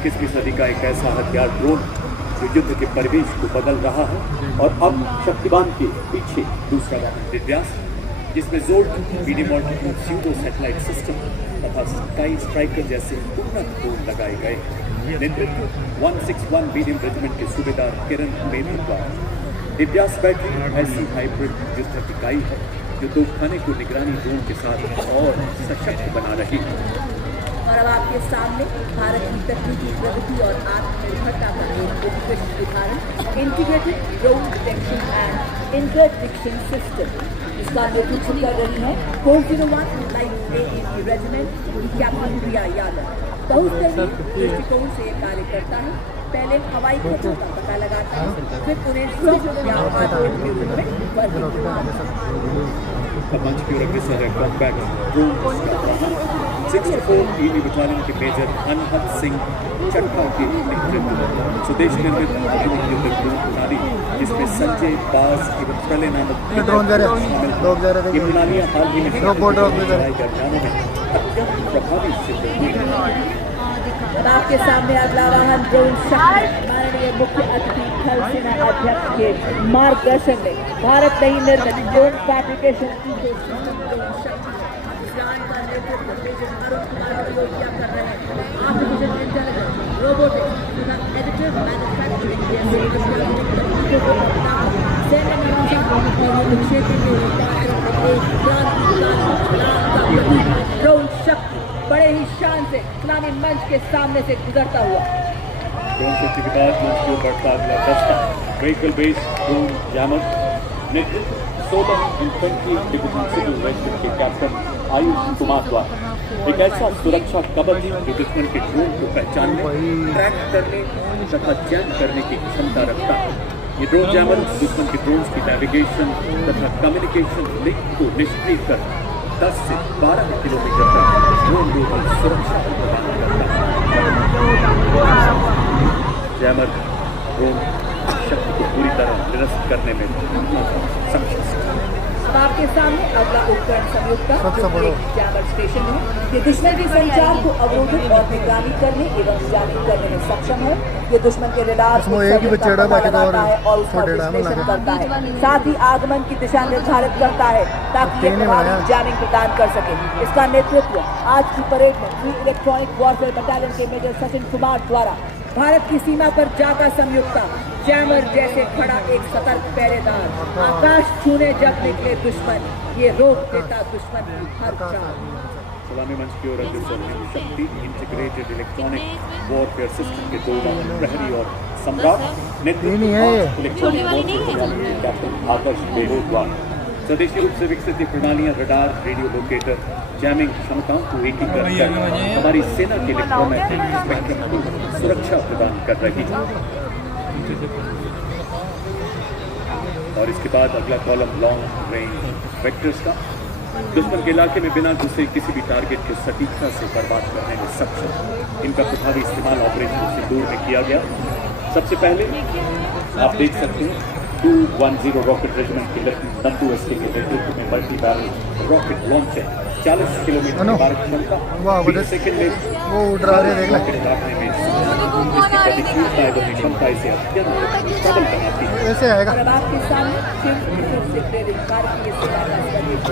21वीं सदी का एक ऐसा हथियार ड्रोन जो युद्ध के परिवेश को बदल रहा है। और अब शक्तिबान के पीछे दूसरा रॉकेट दिव्यास, जिसमें jolt medium altitude pseudo satellite system तथा स्काई स्ट्राइकर जैसे उन्नत ड्रोन लगाए गए। नेतृत्व 161 मीडियम रेजिमेंट के सूबेदार किरण बेदी द्वारा। दिव्यास बैटरी ऐसी हाइब्रिड युद्धक इकाई है जो तोपखाने को निगरानी ड्रोन के साथ और सशक्त बना रही है। और अब आपके सामने भारत की तकनीकी प्रगति और आत्मनिर्भरता का एक उत्कृष्ट उदाहरण integrated drone detection and interdiction system, इसका नेतृत्व कर रही है 401 लाइट AAV रेजिमेंट की कैप्टन प्रिया यादव। बहुस्तरीय दृष्टिकोण से ये कार्य करता है। पहले हवाई खतरों का पता लगाता है, फिर उन्हें सॉफ्ट या हार्डवेयर के रूप में वर्गीकृत। मंच की ओर अग्रसर है कॉम्बैट ड्रोन 64 EV बटालियन के मेजर अनहद सिंह चट्टा के नेतृत्व स्वदेश निर्मित आधुनिक युद्धक ड्रोन प्रणाली, जिसमें संजय बाज एवं प्रलय नामक ये प्रणालियां हाल ही में लड़ाई के अभियानों में अत्यंत प्रभावी सिद्ध हुई। आपके सामने अगला वाहन ड्रोन शक्ति माननीय मुख्य अतिथि थल सेना अध्यक्ष के मार्गदर्शन में भारत नहीं निर्मित ड्रोन फैब्रिकेशन की ड्रोन शक्ति कर रहे हैं। आर्टिफिशियल इंटेलिजेंस, रोबोटिक्स तथा एडिटिव मैन्युफैक्चरिंग ड्रोन शक्ति बड़े ही शान से इस्लामी मंच के सामने से गुजरता हुआ। ड्रोन शक्ति के बाद मंच की ओर बढ़ता अगला दस्ता व्हीकल बेस्ड ड्रोन जैमर, नेतृत्व 16 इन्फेंट्री डिवीजन सिविल रेजिमेंट के कैप्टन आयुष कुमार द्वारा। एक ऐसा सुरक्षा कवच जो दुश्मन के ड्रोन को पहचानने, ट्रैक करने तथा जैम करने की क्षमता रखता है। ये ड्रोन जैमर दुश्मन के ड्रोन की नेविगेशन तथा कम्युनिकेशन लिंक को निष्क्रिय कर 10 से 12 किलोमीटर तक ड्रोन की सुरक्षा प्रदान करता है। जैमर ड्रोन शक्ति को पूरी तरह निरस्त करने में सक्षम है। अब आपके सामने अगला उपकरण संयुक्त जैमर स्टेशन है। ये दुश्मन के संचार को अवरोधित और निगरानी करने एवं जारी करने में सक्षम है। ये दुश्मन के रडार को लगाता है और उसका विश्लेषण करता है, साथ ही आगमन की दिशा निर्धारित करता है ताकि ये प्रभावी जैमिंग प्रदान कर सके। इसका नेतृत्व आज की परेड में इलेक्ट्रॉनिक वॉरफेयर बटालियन के मेजर सचिन कुमार द्वारा। भारत की सीमा पर जागा संयुक्ता जैमर जैसे खड़ा एक सतर्क पहरेदार, आकाश छूने जब निकले दुश्मन, ये रोक देता दुश्मन की हर चाल। सलामी मंच की ओर अग्रसर है शक्ति इंटीग्रेटेड इलेक्ट्रॉनिक वॉरफेयर सिस्टम के 2 वाहन प्रहरी और सम्राट, नेतृत्व इलेक्ट्रॉनिक वॉरफेयर कैप्टन आदर्श बेहोद द्वारा। स्वदेशी रूप से विकसित ये प्रणालियां रडार, रेडियो लोकेटर, जैमिंग क्षमताओं को एकीकृत कर हमारी सेना के इलेक्ट्रोमैग्नेटिक स्पेक्ट्रम को सुरक्षा प्रदान कर रही है। और इसके बाद अगला कॉलम लॉन्ग रेंज वेक्टर्स का, दुश्मन के इलाके में बिना घुसे किसी भी टारगेट को सटीकता से बर्बाद करने में सक्षम। इनका प्रभावी इस्तेमाल ऑपरेशन सिंदूर में किया गया। सबसे पहले आप देख सकते हैं 210 रॉकेट रेजिमेंट के नंदू एसके के नेतृत्व में multi barrel rocket launcher 40 kilometre की मारक क्षमता 20 सेकंड में वो उड़ रहा है, देख रॉकेट काटने में इसकी गतिशीलता एवं क्षमता इसे अत्यंत प्रबल बनाती है। ऐसे आएगा। और अब आपके सामने से प्रेरित भारतीय सेना का स्वदेश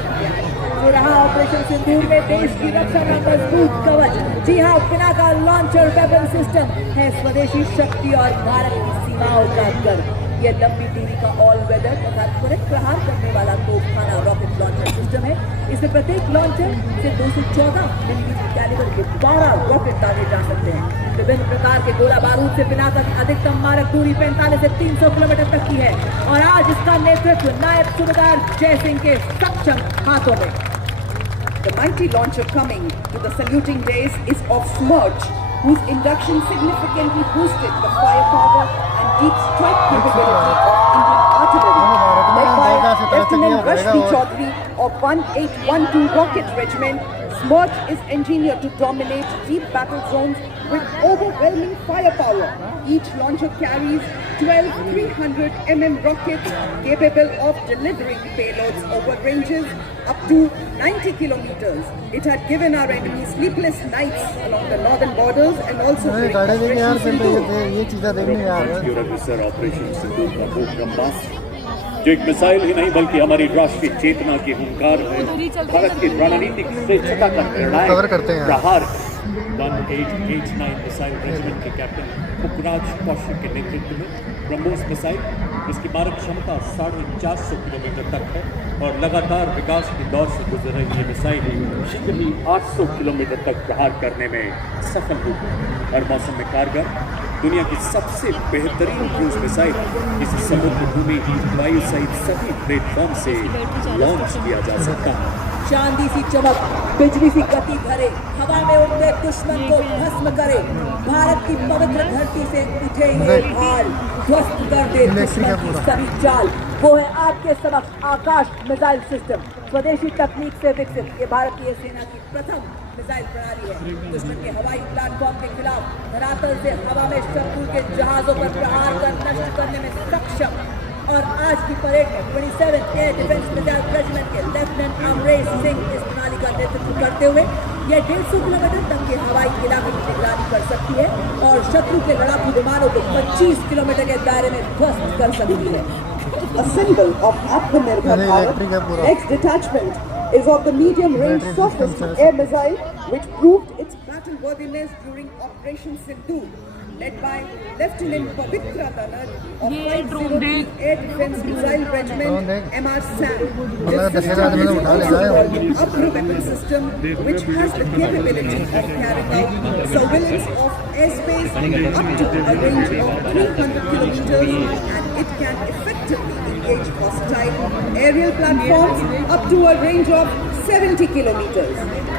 जो रहा ऑपरेशन सिंदूर में देश की रक्षा का मजबूत कवच। जी हाँ, पिनाका लॉन्चर वेपन सिस्टम है स्वदेशी शक्ति और भारत की सीमाओं का गर्व। यह लंबी दूरी का ऑल वेदर तथा त्वरित प्रहार करने वाला तोपखाना रॉकेट लॉन्चर सिस्टम है। इसमें प्रत्येक लॉन्चर से 214 मिलीमीटर कैलिबर के 12 रॉकेट दागे जा सकते हैं। विभिन्न प्रकार के गोला बारूद से पिनाका की अधिकतम मारक दूरी 45 से 300 किलोमीटर तक की है। और आज इसका नेतृत्व नायब सूबेदार जय सिंह के सक्षम हाथों में। The mighty launcher coming to the saluting days is of Smerch, whose induction significantly boosted the firepower and deep strike capability of Indian artillery. Led by Lieutenant Rashmi Chaudhary of 1812 Rocket Regiment, Smerch is engineered to dominate deep battle zones with overwhelming firepower. Each launcher carries 12 300 mm rockets capable of delivering payloads over ranges up to 90 kilometers. It had given our enemy sleepless nights along the northern borders and also during Operation Sindoor. ये चीज़ें देखने यार operation सिंदूर का वो ब्रह्मास्त्र जो एक missile ही नहीं बल्कि हमारी राष्ट्रीय चेतना के हुंकार है, भारत की रणनीतिक श्रेष्ठता का निर्णायक प्रहार 1889 मिसाइल रेजिमेंट के कैप्टन पुखराज कौशिक के नेतृत्व में ब्रह्मोस मिसाइल, जिसकी मारक क्षमता 450 किलोमीटर तक है और लगातार विकास की दौर से गुजर रही ये मिसाइल शीघ्र ही 800 किलोमीटर तक प्रहार करने में सफल हुई। हर मौसम में कारगर दुनिया की सबसे बेहतरीन क्रूज मिसाइल इसे समुद्र, भूमि, वायु सहित सभी प्लेटफॉर्म से लॉन्च किया जा सकता है। चांदी सी चमक, बिजली सी गति भरे, हवा में उड़ते दुश्मन को भस्म करे, भारत की पवित्र धरती से उठे ये भाल, ध्वस्त कर दे दुश्मन की सभी चाल। वो है आपके समक्ष आकाश मिसाइल सिस्टम। स्वदेशी तकनीक से विकसित ये भारतीय सेना की प्रथम मिसाइल प्रणाली है। दुश्मन के हवाई प्लेटफॉर्म के खिलाफ धरातल से हवा में शत्रु के जहाजों पर प्रहार कर नष्ट करने में सक्षम। और आज की परेड में 27 एयर डिफेंस मिसाइल रेजिमेंट के लेफ्टिनेंट अमरेश सिंह इस प्रणाली का नेतृत्व करते हुए यह 150 किलोमीटर तक के हवाई इलाके की निगरानी कर सकती है और शत्रु के लड़ाकू विमानों को 25 किलोमीटर के दायरे में ध्वस्त कर सकती है। A symbol of Atmanirbhar Bharat, next detachment is of the medium-range surface air missile, which proved its battle-worthiness during Operation Sindoor, led by Lieutenant Pavitra Danad of 503 Air Defence Missile Regiment, MR SAM. This system is also called the upper weapon system, which has the capability of carrying out surveillance of airspace up to a range of 300 kilometers, and it can effectively engage hostile aerial platforms up to a range of 70 kilometers.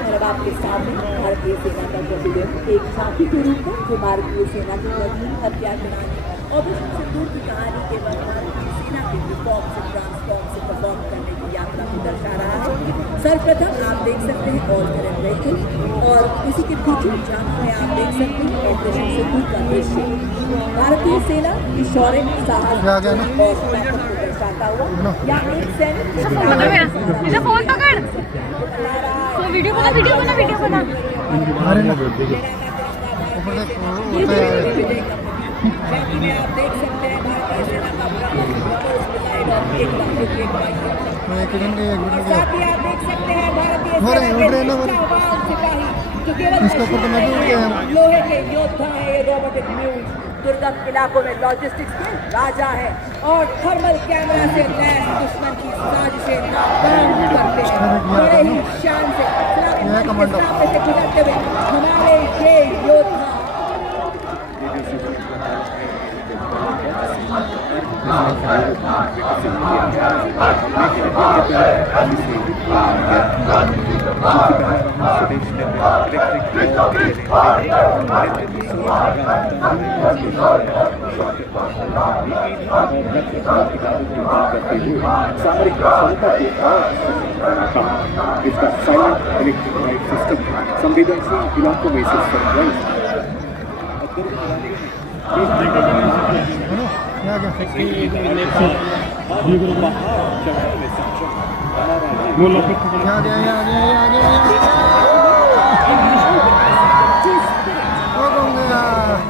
और अब आपके सामने भारतीय सेना का president एक साथी के रूप में जो भारतीय सेना की अधीन हथियार चलाने ऑपरेशन सिंदूर की कहानी केवल भारतीय सेना के रिफॉर्म से ट्रांसफॉर्म से परफॉर्म करने की यात्रा को दर्शा रहा है। सर्वप्रथम आप देख सकते हैं ऑल्टरनेट व्हीकल और इसी के पीछे जहाँ में आप देख सकते हैं ऑपरेशन सिंदूर का दृश्य भारतीय सेना की शौर्य, साहस और ताकत को दर्शाता हुआ या एक सैनिक वीडियो बना जैसे में आप देख सकते हैं भारतीय सेना का ब्रह्मोस मिसाइल और एक लाख साथ ही आप देख सकते हैं भारतीय सेना के सिपाही जो केवल लोहे के योद्धा है। ये रोबोटिक म्यूज दुर्गम इलाकों में लॉजिस्टिक्स के राजा है और थर्मल कैमरा से लैस दुश्मन की साजिशें नाकाम करते हैं। बड़े ही शान से गुजरते हुए हमारे ये योद्धा इसका साइलेंट इलेक्ट्रिफाइड सिस्टम संवेदनशील इलाकों में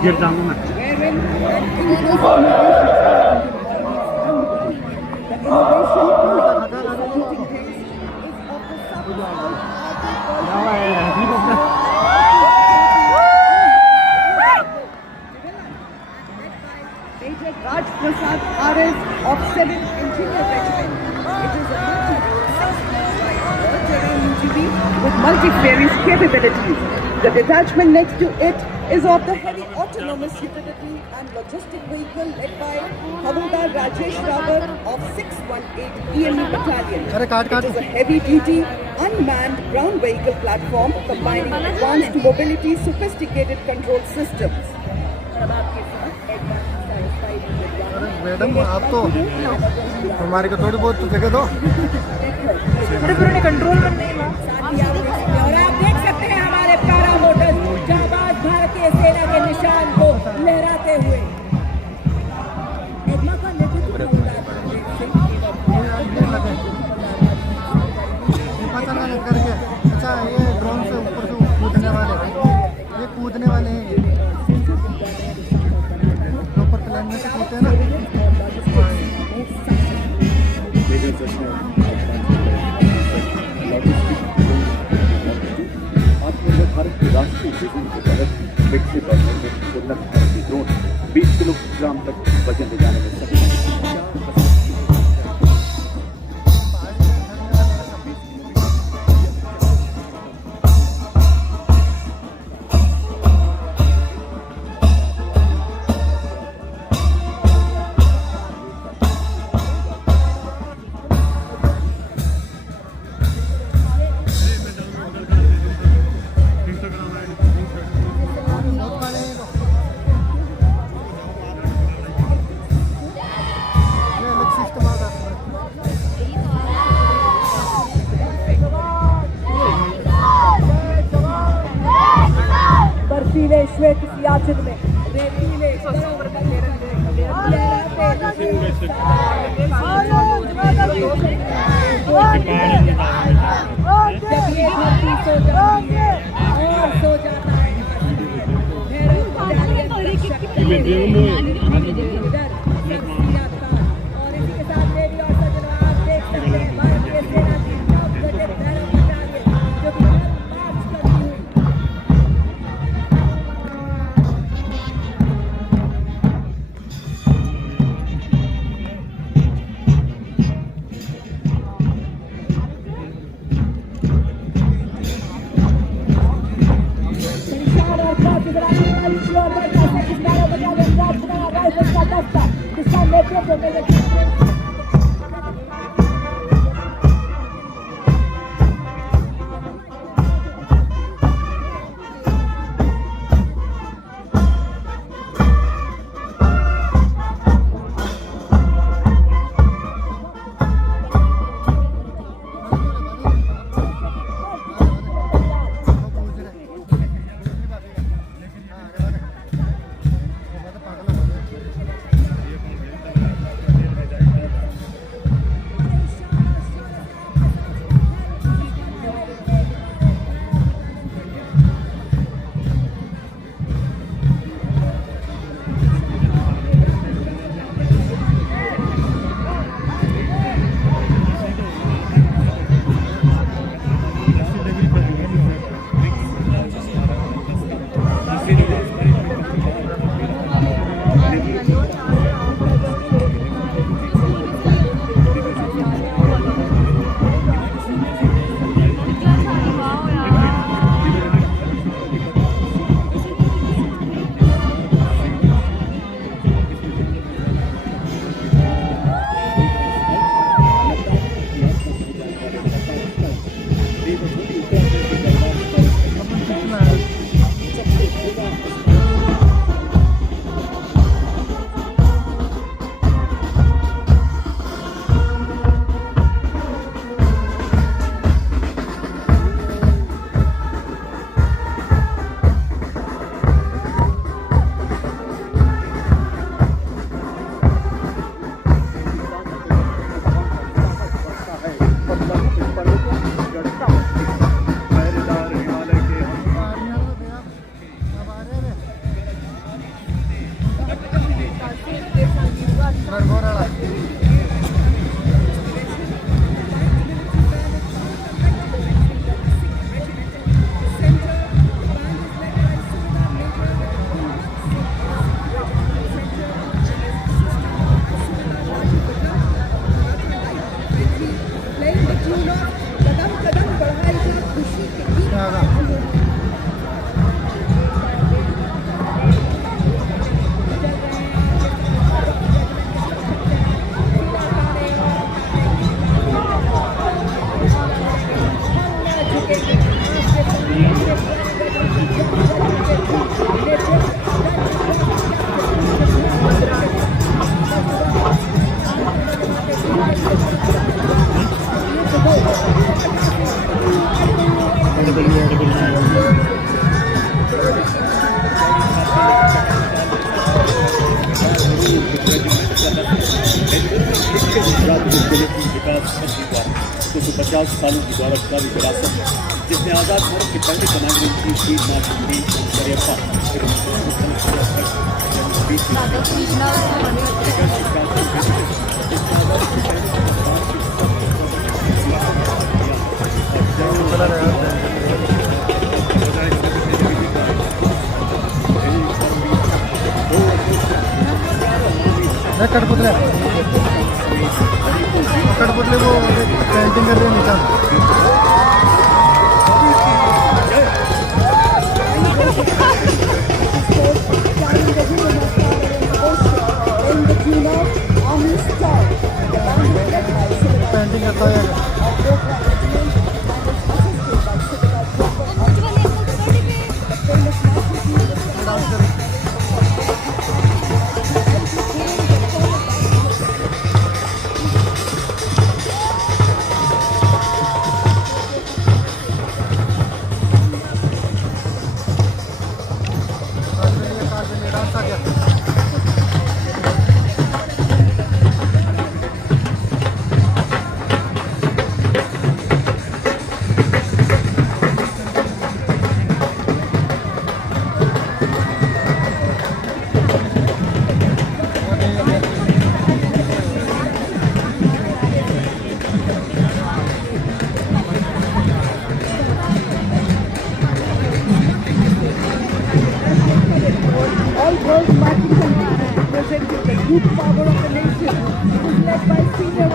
गिर जाऊंगा मैं। Major Raj Prasad RS of 7th Engineer Regiment. It is a multi-terrain UGV with multi-various capabilities. The detachment next to it is of the heavy autonomous utility and logistic vehicle led by Havildar Rajesh Rawat of 618 EME Battalion. It is a heavy-duty, unmanned ground vehicle platform combining advanced mobility, sophisticated control systems. Madam आप तो हमारे को थोड़ी बहुत तो जगह दो। Control करने और आप देख सकते हैं हमारे पैरा मोटर्स जाबाज भारतीय सेना के निशान को लहराते हुए की ड्रोन 20 किलोग्राम तक वजन ले जाने में सक्षम है। बर्फीले श्वेत सियाचिन में रेतीले जब ये धरती सो जाती है और सो जाता है और इसी के साथ मेरी और सजना आप देख सकते हैं भारतीय सेना की नवगठित भैरव बटालियन जो कि मार्च करती हुई जिसका नेतृत्व मेरे पचास सालों की गौरवशाली विरासत जिसने आज़ाद भारत के पहले कमांडर इन चीफ वीर मार्शल करियप्पा कठपुतले कठपुतले वो पेंटिंग कर रहे हैं निकाल in the tune of Army Star. The band is led by Sivika painting करता है of Dhokla Regiment and is assisted by Sivika Dhokla. The famous masterpiece dance आ गया all girls marching committee representing the youth power of the nation. It is led by senior